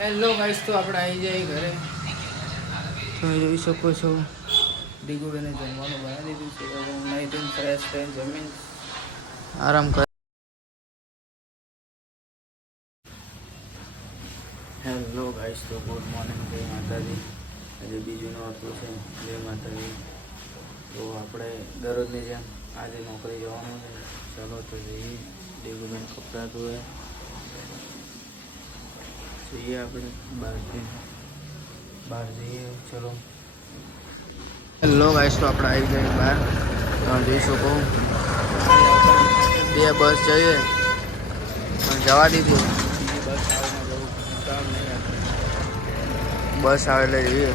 Hello guys, તો આપણે આવી જાય ઘરે. તમે જોઈ શકો છો ડીગુબેને જમવાનું બનાવી દીધું છે. હવે હું નાઈ ધોઈને ફ્રેશ થઈને જમીન આરામ કર. હેલો ગાઈસ, તો ગુડ મોર્નિંગ, જય માતાજી. આજે બીજું નોરતું છે. જય માતાજી. તો આપણે દરરોજની જેમ આજે નોકરી જવાનું છે. ચાલો તો જઈએ. ડીગુબેન કપડાં ધોવે જઈએ. આપણે બહાર જઈએ. ચલો. હેલો ગાઈસ, તો આપણે આવી જઈએ બહાર. તમે જોઈ શકો 2 બસ જઈએ પણ જવા દીધી. બીજી બસ આવવામાં જવું કામ નહીં. આપણે બસ આવે એટલે જઈએ.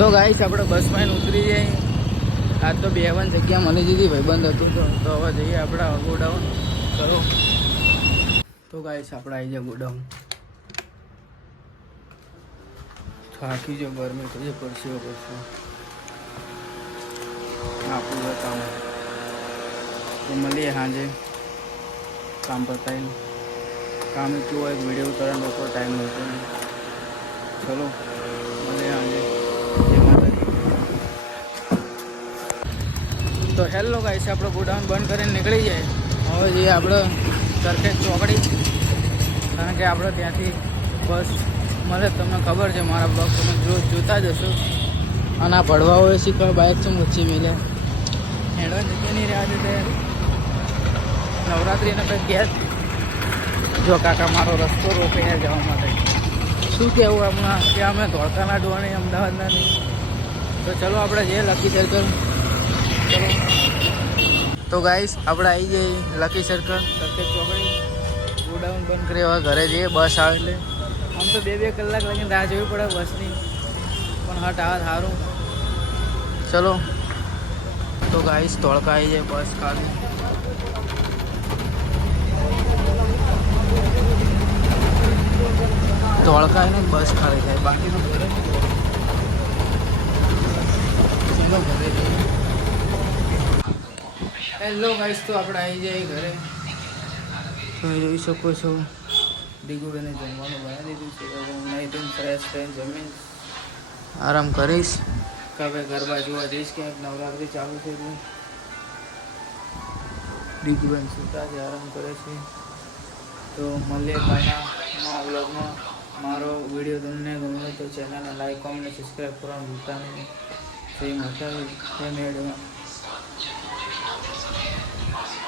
તો ગાઈસ, આપણે બસમાં ઉતરી જઈએ. આજ તો 2 જગ્યા મળી દીધી, ભાઈબંધ હતું તો હવે જઈએ આપણે ગોડાઉન. કરો તો ગાઈસ, આપણે આવી જાય ગોડાઉન. થાકી જો ગરમી તો પડશે આપણું બતાવું. તો મળીએ સાંજે કામ પતાવીને. કામ એટલું હોય વિડીયો ઉતારવાનો તો ટાઈમ મળતો નહીં. ચલો મળીએ સાંજે. તો હેલો ગાઈસ, આપણે ગોડાઉન બંધ કરીને નીકળી જાય. હવે જઈએ આપણે સરખેજ ચોકડી, કારણ કે આપણે ત્યાંથી બસ મળે. તમને ખબર છે, મારા બ્લોગ તમે જોતા જ હશો. અને આ ભડવા હોય શીખવા બાઇક છે ઓછી મિલે હેડવા જગ્યા નહીં રહ્યા છે. તે નવરાત્રિને કંઈક ગેસ જો કાકા મારો રસ્તો રોકે જવા માટે. શું કહેવું હમણાં કે અમે ધોળકાના ડોવાની અમદાવાદના નહીં. તો ચલો આપણે જઈએ લકી સર્કલ. ચલો તો ગાઈસ, આપણે આવી જઈએ લકી સર્કલ, સરખેજ ચોકડી. ગોડાઉન બંધ કરી હવે ઘરે જઈએ. બસ આવે એટલે આમ તો 2 કલાક લગીને રાહ જોવી પડે બસની, પણ હટ આવે સારું. ચલો તો ગાઈસ, ધોળકા આવી જાય બસ ખાલી. ધોળકા આવીને બસ ખાલી થાય, બાકીનું ઘરે ચલો ઘરે જઈએ. હેલો ગાઈસ, તો આપણે આવી જાય ઘરે. તમે જોઈ શકો છો ડીગુબેને જમવાનું બનાવી દીધું છે. હવે હું નાઈ ધોઈને ફ્રેશ થઈને જમીન આરામ કરીશ. કે હવે ગરબા જોવા જઈશ. ક્યાંક નવરાત્રિ ચાલુ છે એટલે ડીગુબેન સુતા છે, આરામ કરે છે. તો મળીએ કાલના નવા વ્લોગમાં. મારો વિડીયો તમને ગમ્યો તો ચેનલને લાઈક, કોમેન્ટ, સબસ્ક્રાઈબ કરવાનું ભૂલતા નહીં. જય માતાજી, જય મેળમાં.